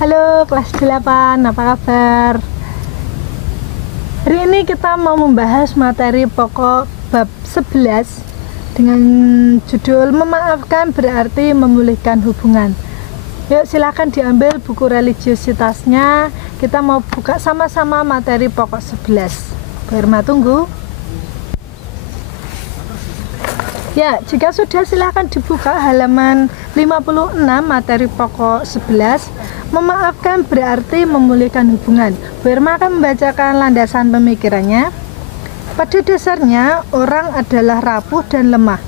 Halo kelas 8, apa kabar? Hari ini kita mau membahas materi pokok bab 11 dengan judul memaafkan berarti memulihkan hubungan. Yuk silakan diambil buku religiositasnya. Kita mau buka sama-sama materi pokok 11. Bu Irma tunggu. Ya, jika sudah silakan dibuka halaman 56 materi pokok 11. Memaafkan berarti memulihkan hubungan. Bu Irma akan membacakan landasan pemikirannya. Pada dasarnya, orang adalah rapuh dan lemah.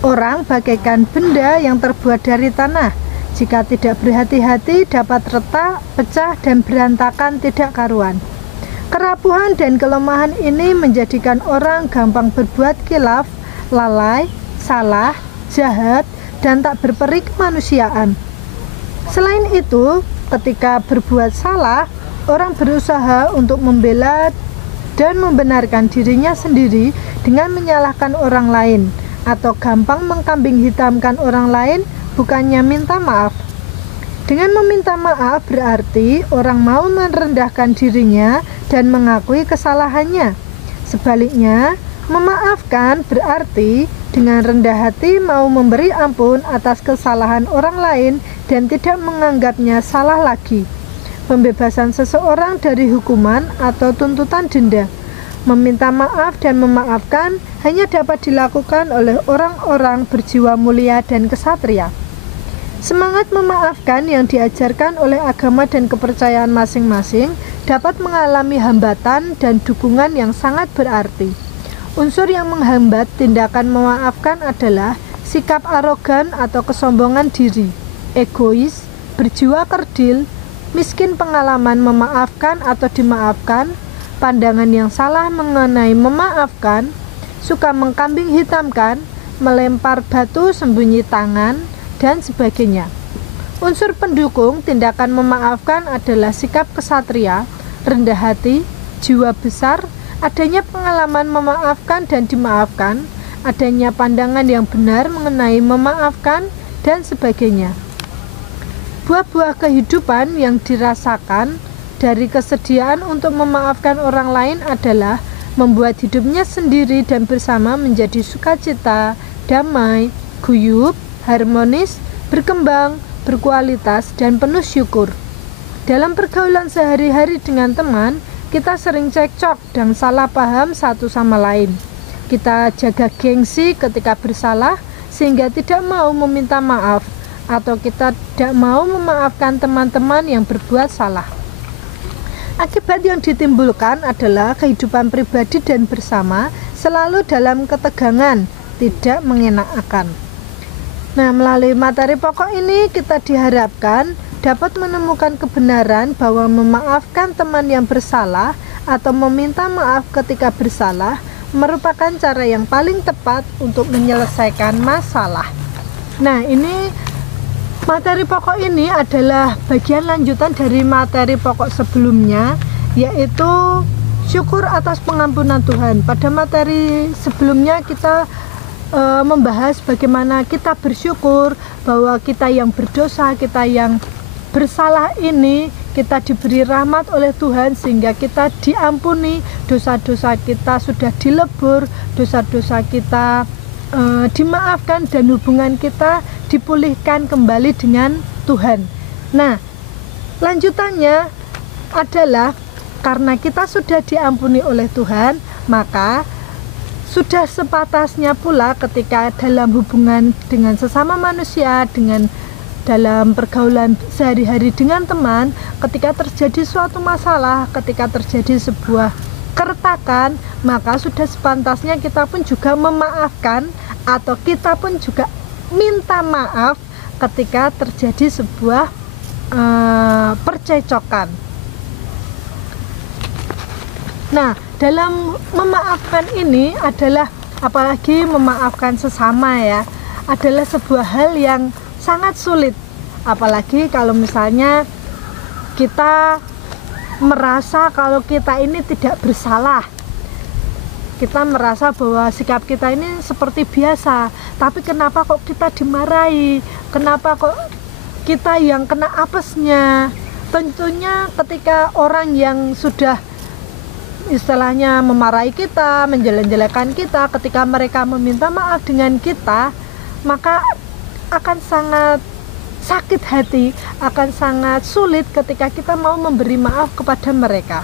Orang bagaikan benda yang terbuat dari tanah. Jika tidak berhati-hati, dapat retak, pecah, dan berantakan tidak karuan. Kerapuhan dan kelemahan ini menjadikan orang gampang berbuat khilaf, lalai, salah, jahat, dan tak berperi kemanusiaan. Selain itu, ketika berbuat salah, orang berusaha untuk membela dan membenarkan dirinya sendiri dengan menyalahkan orang lain, atau gampang mengkambing hitamkan orang lain, bukannya minta maaf. Dengan meminta maaf berarti orang mau merendahkan dirinya dan mengakui kesalahannya. Sebaliknya, memaafkan berarti dengan rendah hati mau memberi ampun atas kesalahan orang lain dan tidak menganggapnya salah lagi. Pembebasan seseorang dari hukuman atau tuntutan denda. Meminta maaf dan memaafkan hanya dapat dilakukan oleh orang-orang berjiwa mulia dan kesatria. Semangat memaafkan yang diajarkan oleh agama dan kepercayaan masing-masing dapat mengalami hambatan dan dukungan yang sangat berarti. Unsur yang menghambat tindakan memaafkan adalah sikap arogan atau kesombongan diri, egois, berjiwa kerdil, miskin pengalaman memaafkan atau dimaafkan, pandangan yang salah mengenai memaafkan, suka mengkambing hitamkan, melempar batu sembunyi tangan, dan sebagainya. Unsur pendukung tindakan memaafkan adalah sikap kesatria, rendah hati, jiwa besar, adanya pengalaman memaafkan dan dimaafkan, adanya pandangan yang benar mengenai memaafkan, dan sebagainya. Buah-buah kehidupan yang dirasakan dari kesediaan untuk memaafkan orang lain adalah membuat hidupnya sendiri dan bersama menjadi sukacita, damai, guyup, harmonis, berkembang, berkualitas, dan penuh syukur. Dalam pergaulan sehari-hari dengan teman, kita sering cekcok dan salah paham satu sama lain. Kita jaga gengsi ketika bersalah sehingga tidak mau meminta maaf, atau kita tidak mau memaafkan teman-teman yang berbuat salah. Akibat yang ditimbulkan adalah kehidupan pribadi dan bersama selalu dalam ketegangan, tidak mengenakan. Nah, melalui materi pokok ini kita diharapkan dapat menemukan kebenaran bahwa memaafkan teman yang bersalah atau meminta maaf ketika bersalah merupakan cara yang paling tepat untuk menyelesaikan masalah. Nah, ini materi pokok ini adalah bagian lanjutan dari materi pokok sebelumnya, yaitu syukur atas pengampunan Tuhan. Pada materi sebelumnya kita membahas bagaimana kita bersyukur bahwa kita yang berdosa, kita yang bersalah ini, kita diberi rahmat oleh Tuhan sehingga kita diampuni, dosa-dosa kita sudah dilebur, dosa-dosa kita dimaafkan, dan hubungan kita dipulihkan kembali dengan Tuhan. Nah, lanjutannya adalah karena kita sudah diampuni oleh Tuhan, maka sudah sepatasnya pula ketika dalam hubungan dengan sesama manusia, dengan dalam pergaulan sehari-hari dengan teman, ketika terjadi suatu masalah, ketika terjadi sebuah keretakan, maka sudah sepantasnya kita pun juga memaafkan, atau kita pun juga minta maaf ketika terjadi sebuah percecokan. Nah, dalam memaafkan ini adalah, apalagi memaafkan sesama ya, adalah sebuah hal yang sangat sulit. Apalagi kalau misalnya kita merasa kalau kita ini tidak bersalah, kita merasa bahwa sikap kita ini seperti biasa, tapi kenapa kok kita dimarahi, kenapa kok kita yang kena apesnya, Tentunya ketika orang yang sudah istilahnya memarahi kita, menjelek-jelekan kita, ketika mereka meminta maaf dengan kita, maka akan sangat sakit hati, akan sangat sulit ketika kita mau memberi maaf kepada mereka.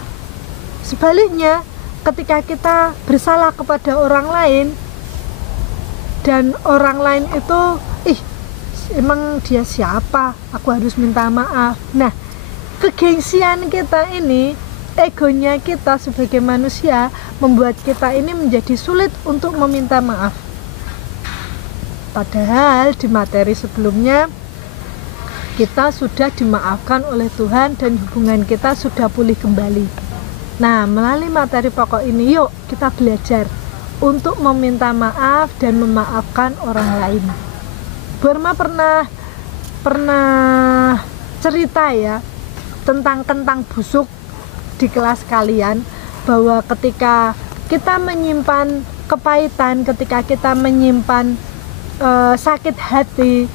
Sebaliknya, ketika kita bersalah kepada orang lain dan orang lain itu, emang dia siapa? Aku harus minta maaf. Nah, kegengsian kita ini, egonya kita sebagai manusia membuat kita ini menjadi sulit untuk meminta maaf. Padahal di materi sebelumnya kita sudah dimaafkan oleh Tuhan dan hubungan kita sudah pulih kembali. Nah, melalui materi pokok ini yuk kita belajar untuk meminta maaf dan memaafkan orang lain. Bu Erma pernah cerita ya tentang kentang busuk di kelas kalian, bahwa ketika kita menyimpan kepahitan, ketika kita menyimpan sakit hati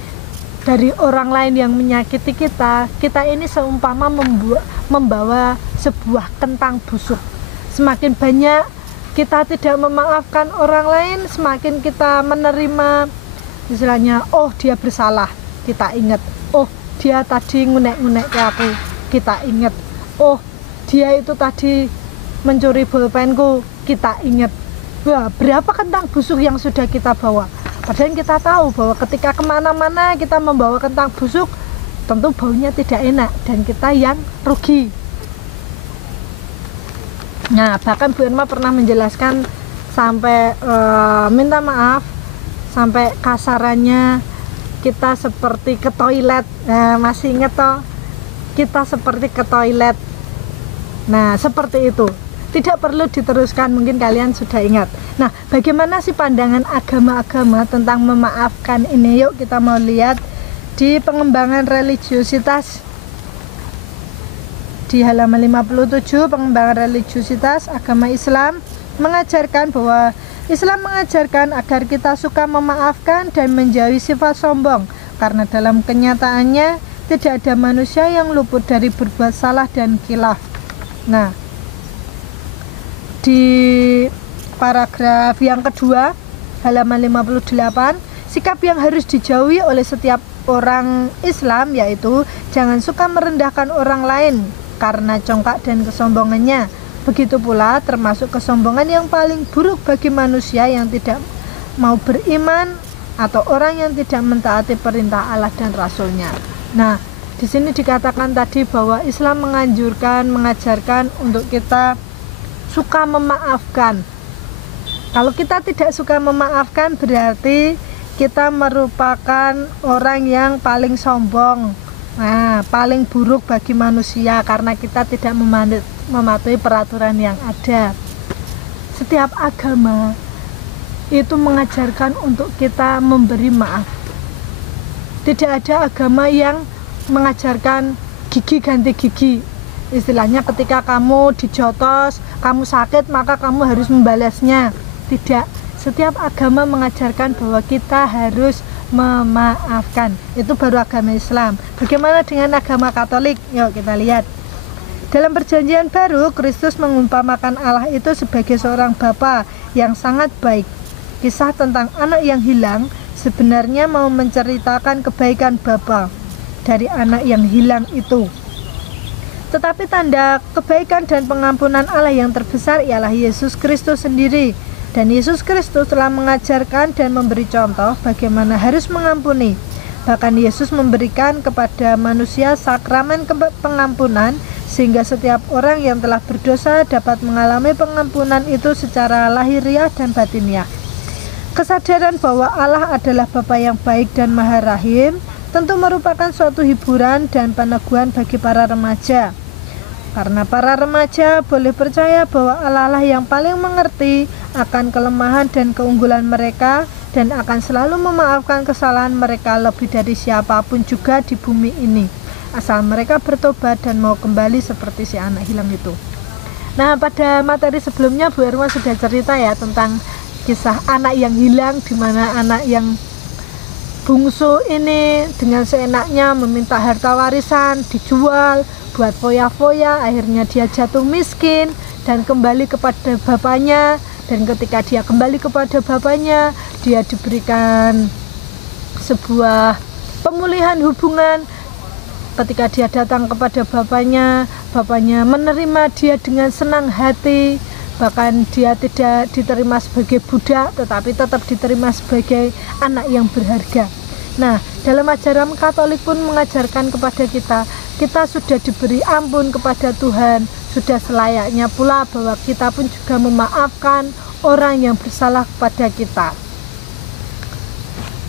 dari orang lain yang menyakiti kita, kita ini seumpama membawa sebuah kentang busuk. Semakin banyak kita tidak memaafkan orang lain, semakin kita menerima istilahnya, oh dia bersalah, kita ingat, oh dia tadi ngunek-ngunek ke aku, kita ingat, oh dia itu tadi mencuri bolpenku, kita ingat. Wah, berapa kentang busuk yang sudah kita bawa. Padahal kita tahu bahwa ketika kemana-mana kita membawa kentang busuk, tentu baunya tidak enak dan kita yang rugi. Nah, bahkan Bu Erma pernah menjelaskan sampai minta maaf, sampai kasarannya kita seperti ke toilet. Nah, masih ingat toh? Kita seperti ke toilet. Nah, seperti itu. Tidak perlu diteruskan, mungkin kalian sudah ingat. Nah, bagaimana sih pandangan agama-agama tentang memaafkan ini? Yuk kita mau lihat di pengembangan religiositas di halaman 57. Pengembangan religiositas agama Islam mengajarkan bahwa Islam mengajarkan agar kita suka memaafkan dan menjauhi sifat sombong, karena dalam kenyataannya tidak ada manusia yang luput dari berbuat salah dan khilaf. Nah, di paragraf yang kedua halaman 58, sikap yang harus dijauhi oleh setiap orang Islam yaitu jangan suka merendahkan orang lain karena congkak dan kesombongannya. Begitu pula termasuk kesombongan yang paling buruk bagi manusia yang tidak mau beriman atau orang yang tidak mentaati perintah Allah dan Rasul-Nya. Nah, di sini dikatakan tadi bahwa Islam menganjurkan, mengajarkan untuk kita suka memaafkan. Kalau kita tidak suka memaafkan, berarti kita merupakan orang yang paling sombong. Nah, paling buruk bagi manusia karena kita tidak mematuhi peraturan yang ada. Setiap agama itu mengajarkan untuk kita memberi maaf. Tidak ada agama yang mengajarkan gigi ganti gigi. Istilahnya ketika kamu dijotos, kamu sakit, maka kamu harus membalasnya. Tidak, setiap agama mengajarkan bahwa kita harus memaafkan. Itu baru agama Islam. Bagaimana dengan agama Katolik? Yuk kita lihat. Dalam perjanjian baru, Kristus mengumpamakan Allah itu sebagai seorang bapa yang sangat baik. Kisah tentang anak yang hilang sebenarnya mau menceritakan kebaikan bapa dari anak yang hilang itu. Tetapi tanda kebaikan dan pengampunan Allah yang terbesar ialah Yesus Kristus sendiri. Dan Yesus Kristus telah mengajarkan dan memberi contoh bagaimana harus mengampuni. Bahkan Yesus memberikan kepada manusia sakramen pengampunan, sehingga setiap orang yang telah berdosa dapat mengalami pengampunan itu secara lahiriah dan batiniah. Kesadaran bahwa Allah adalah Bapa yang baik dan Maha Rahim tentu merupakan suatu hiburan dan peneguhan bagi para remaja. Karena para remaja boleh percaya bahwa Allah lah yang paling mengerti akan kelemahan dan keunggulan mereka dan akan selalu memaafkan kesalahan mereka lebih dari siapapun juga di bumi ini, asal mereka bertobat dan mau kembali seperti si anak hilang itu. Nah, pada materi sebelumnya Bu Erma sudah cerita ya tentang kisah anak yang hilang, di mana anak yang bungsu ini dengan seenaknya meminta harta warisan, dijual buat foya-foya, akhirnya dia jatuh miskin dan kembali kepada bapaknya. Dan ketika dia kembali kepada bapaknya, dia diberikan sebuah pemulihan hubungan. Ketika dia datang kepada bapaknya, bapaknya menerima dia dengan senang hati. Bahkan dia tidak diterima sebagai budak, tetapi tetap diterima sebagai anak yang berharga. Nah, dalam ajaran Katolik pun mengajarkan kepada kita sudah diberi ampun kepada Tuhan, sudah selayaknya pula bahwa kita pun juga memaafkan orang yang bersalah kepada kita.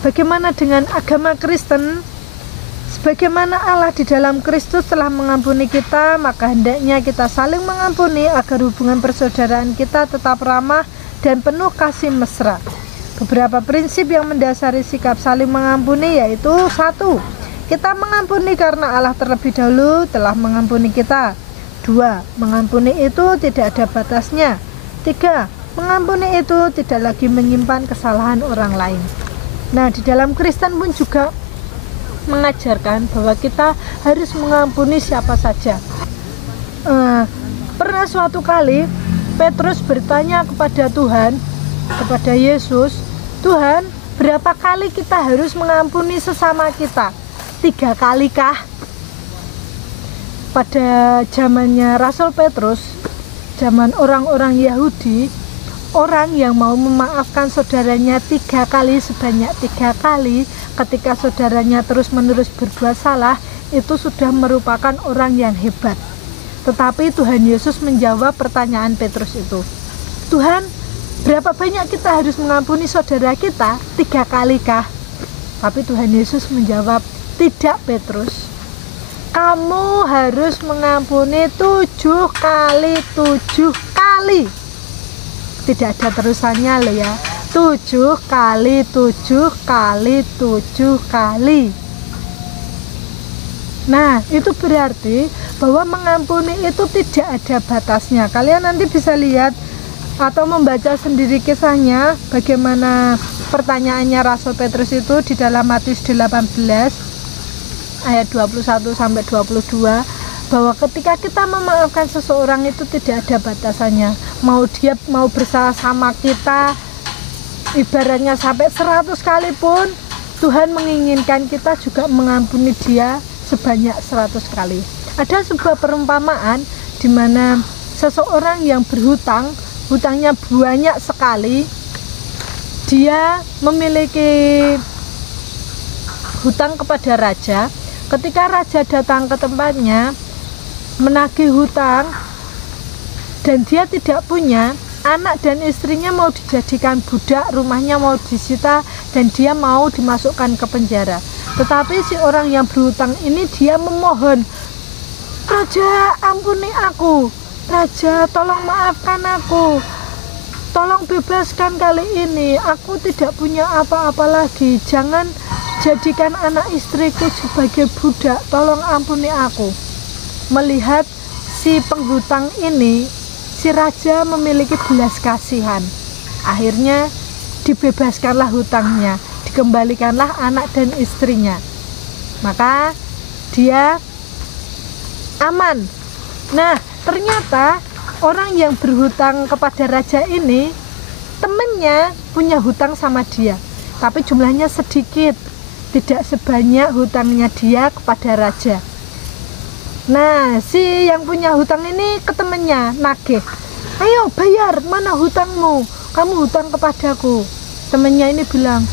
Bagaimana dengan agama Kristen? Sebagaimana Allah di dalam Kristus telah mengampuni kita, maka hendaknya kita saling mengampuni agar hubungan persaudaraan kita tetap ramah dan penuh kasih mesra. Beberapa prinsip yang mendasari sikap saling mengampuni yaitu: 1. Kita mengampuni karena Allah terlebih dahulu telah mengampuni kita. 2. Mengampuni itu tidak ada batasnya. 3. Mengampuni itu tidak lagi menyimpan kesalahan orang lain. Nah, di dalam Kristen pun juga mengajarkan bahwa kita harus mengampuni siapa saja. Pernah suatu kali Petrus bertanya kepada Tuhan, kepada Yesus, Tuhan, berapa kali kita harus mengampuni sesama kita? 3 kali kah? Pada zamannya Rasul Petrus, zaman orang-orang Yahudi, orang yang mau memaafkan saudaranya 3 kali sebanyak 3 kali ketika saudaranya terus-menerus berbuat salah, itu sudah merupakan orang yang hebat. Tetapi Tuhan Yesus menjawab pertanyaan Petrus itu. Tuhan, berapa banyak kita harus mengampuni saudara kita? 3 kali kah? Tapi Tuhan Yesus menjawab, tidak Petrus. Kamu harus mengampuni 7 kali 7 kali. Tidak ada terusannya loh ya. 7 kali 7 kali 7 kali. Nah, itu berarti bahwa mengampuni itu tidak ada batasnya. Kalian nanti bisa lihat atau membaca sendiri kisahnya, bagaimana pertanyaannya Rasul Petrus itu di dalam Matius 18 ayat 21 sampai 22, bahwa ketika kita memaafkan seseorang itu tidak ada batasannya. Mau dia mau bersalah sama kita, ibaratnya sampai 100 kali pun, Tuhan menginginkan kita juga mengampuni dia sebanyak 100 kali. Ada sebuah perumpamaan di mana seseorang yang berhutang, hutangnya banyak sekali, dia memiliki hutang kepada raja. Ketika raja datang ke tempatnya menagih hutang dan dia tidak punya, anak dan istrinya mau dijadikan budak, rumahnya mau disita, dan dia mau dimasukkan ke penjara. Tetapi si orang yang berhutang ini dia memohon, Raja, ampuni aku. Raja, tolong maafkan aku. Tolong bebaskan kali ini. Aku tidak punya apa-apa lagi. Jangan jadikan anak istriku sebagai budak. Tolong ampuni aku. Melihat si penghutang ini, si raja memiliki belas kasihan. Akhirnya dibebaskanlah hutangnya, dikembalikanlah anak dan istrinya. Maka dia aman. Nah, ternyata orang yang berhutang kepada raja ini, temannya punya hutang sama dia, tapi jumlahnya sedikit, tidak sebanyak hutangnya dia kepada raja. Nah, si yang punya hutang ini ke temannya nagih, ayo bayar, mana hutangmu, kamu hutang kepadaku. Temannya ini bilang,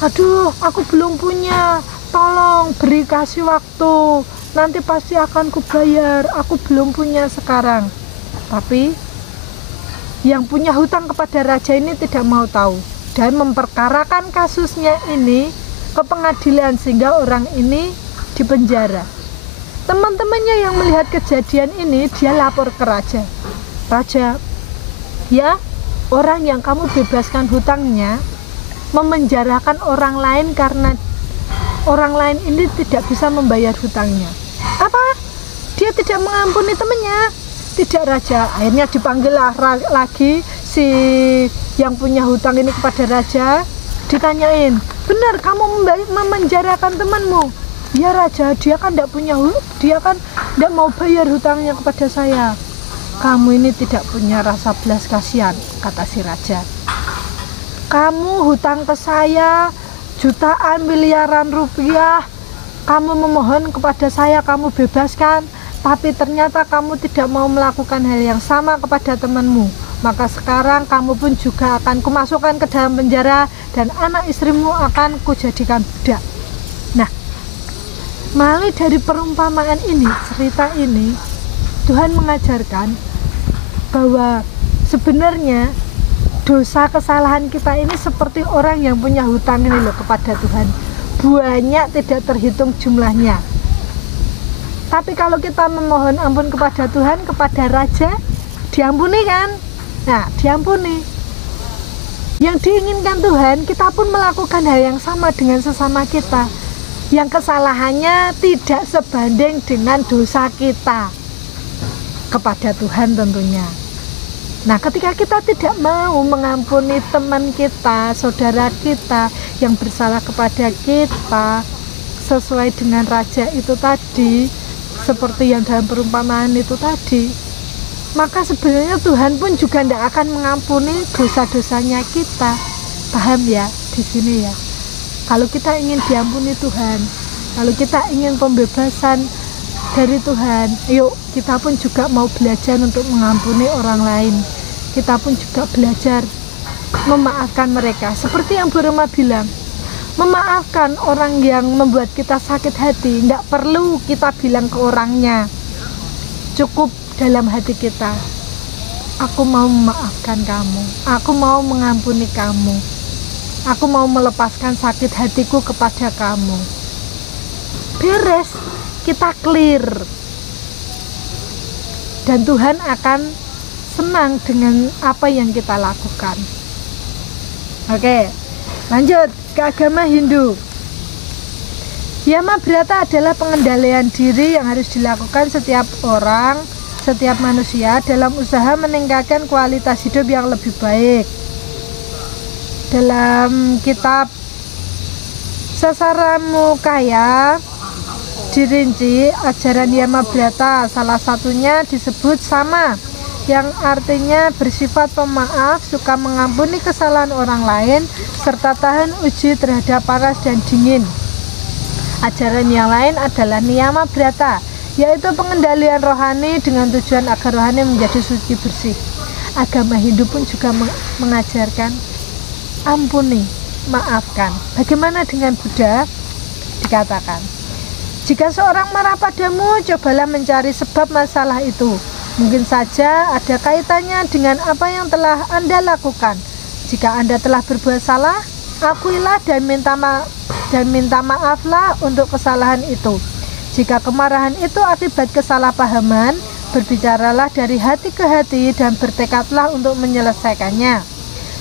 aduh, aku belum punya, tolong beri kasih waktu, nanti pasti akan kubayar, aku belum punya sekarang. Tapi yang punya hutang kepada raja ini tidak mau tahu dan memperkarakan kasusnya ini ke pengadilan sehingga orang ini dipenjara. Teman-temannya yang melihat kejadian ini, dia lapor ke raja. Raja, ya, orang yang kamu bebaskan hutangnya memenjarakan orang lain karena orang lain ini tidak bisa membayar hutangnya. Apa? Dia tidak mengampuni temannya? Tidak, raja. Akhirnya dipanggillah lagi si yang punya hutang ini kepada raja. Ditanyain, benar kamu memenjarakan temanmu. Ya raja, dia kan tidak mau bayar hutangnya kepada saya. Kamu ini tidak punya rasa belas kasihan, kata si raja. Kamu hutang ke saya jutaan miliaran rupiah, kamu memohon kepada saya kamu bebaskan, tapi ternyata kamu tidak mau melakukan hal yang sama kepada temanmu. Maka sekarang kamu pun juga akan kumasukkan ke dalam penjara, dan anak istrimu akan kujadikan budak. Nah, melalui dari perumpamaan ini, cerita ini, Tuhan mengajarkan bahwa sebenarnya dosa kesalahan kita ini seperti orang yang punya hutang ini loh kepada Tuhan. Banyak tidak terhitung jumlahnya. Tapi kalau kita memohon ampun kepada Tuhan, kepada raja, diampuni kan? Nah, diampuni. Yang diinginkan Tuhan, kita pun melakukan hal yang sama dengan sesama kita, yang kesalahannya tidak sebanding dengan dosa kita kepada Tuhan tentunya. Nah, ketika kita tidak mau mengampuni teman kita, saudara kita yang bersalah kepada kita sesuai dengan raja itu tadi, seperti yang dalam perumpamaan itu tadi, maka sebenarnya Tuhan pun juga tidak akan mengampuni dosa-dosanya kita. Paham ya di sini ya? Kalau kita ingin diampuni Tuhan, kalau kita ingin pembebasan dari Tuhan, yuk kita pun juga mau belajar untuk mengampuni orang lain. Kita pun juga belajar memaafkan mereka. Seperti yang Bu Roma bilang, memaafkan orang yang membuat kita sakit hati, tidak perlu kita bilang ke orangnya. Cukup dalam hati kita, aku mau memaafkan kamu, aku mau mengampuni kamu, aku mau melepaskan sakit hatiku kepada kamu. Beres, kita clear. Dan Tuhan akan senang dengan apa yang kita lakukan. Oke, lanjut ke agama Hindu. Yama Brata adalah pengendalian diri yang harus dilakukan setiap orang, setiap manusia dalam usaha meningkatkan kualitas hidup yang lebih baik. Dalam kitab Sasaramukaya dirinci ajaran Yama Brata, salah satunya disebut sama, yang artinya bersifat pemaaf, suka mengampuni kesalahan orang lain, serta tahan uji terhadap panas dan dingin. Ajaran yang lain adalah Niyama Brata, yaitu pengendalian rohani dengan tujuan agar rohani menjadi suci bersih. Agama Hindu pun juga mengajarkan ampuni, maafkan. Bagaimana dengan Buddha? Dikatakan, jika seorang marah padamu, cobalah mencari sebab masalah itu. Mungkin saja ada kaitannya dengan apa yang telah Anda lakukan. Jika Anda telah berbuat salah, akuilah dan minta maaflah untuk kesalahan itu. Jika kemarahan itu akibat kesalahpahaman, berbicaralah dari hati ke hati dan bertekadlah untuk menyelesaikannya.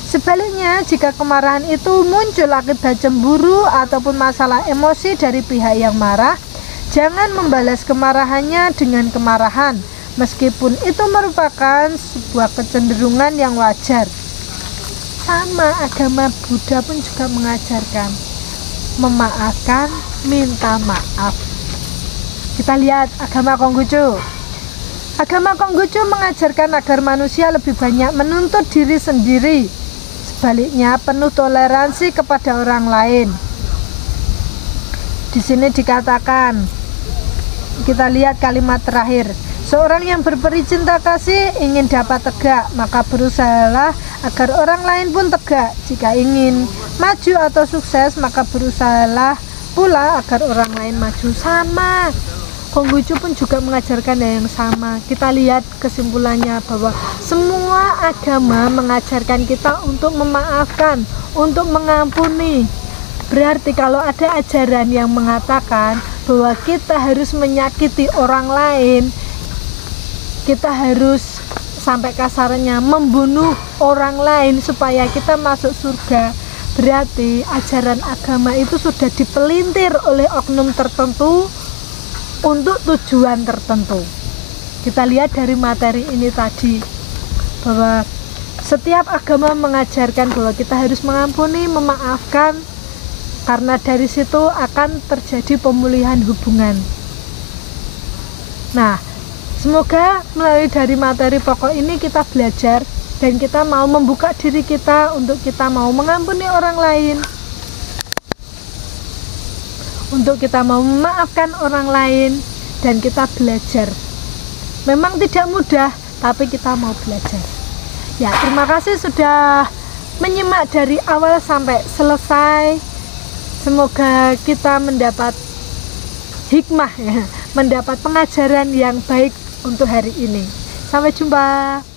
Sebaliknya, jika kemarahan itu muncul akibat cemburu ataupun masalah emosi dari pihak yang marah, jangan membalas kemarahannya dengan kemarahan, meskipun itu merupakan sebuah kecenderungan yang wajar. Sama, agama Buddha pun juga mengajarkan memaafkan, minta maaf. Kita lihat agama Konghucu. Agama Konghucu mengajarkan agar manusia lebih banyak menuntut diri sendiri, sebaliknya penuh toleransi kepada orang lain. Di sini dikatakan, kita lihat kalimat terakhir, seorang yang berperi cinta kasih ingin dapat tegak, maka berusahalah agar orang lain pun tegak. Jika ingin maju atau sukses, maka berusahalah pula agar orang lain maju. Sama, Konghucu pun juga mengajarkan hal yang sama. Kita lihat kesimpulannya bahwa semua agama mengajarkan kita untuk memaafkan, untuk mengampuni. Berarti kalau ada ajaran yang mengatakan bahwa kita harus menyakiti orang lain, kita harus sampai kasarnya membunuh orang lain supaya kita masuk surga, berarti ajaran agama itu sudah dipelintir oleh oknum tertentu untuk tujuan tertentu. Kita lihat dari materi ini tadi bahwa setiap agama mengajarkan bahwa kita harus mengampuni, memaafkan, karena dari situ akan terjadi pemulihan hubungan. Nah, semoga melalui dari materi pokok ini kita belajar dan kita mau membuka diri kita untuk kita mau mengampuni orang lain, untuk kita mau memaafkan orang lain, dan kita belajar. Memang tidak mudah, tapi kita mau belajar. Ya, terima kasih sudah menyimak dari awal sampai selesai. Semoga kita mendapat hikmah ya, mendapat pengajaran yang baik untuk hari ini. Sampai jumpa.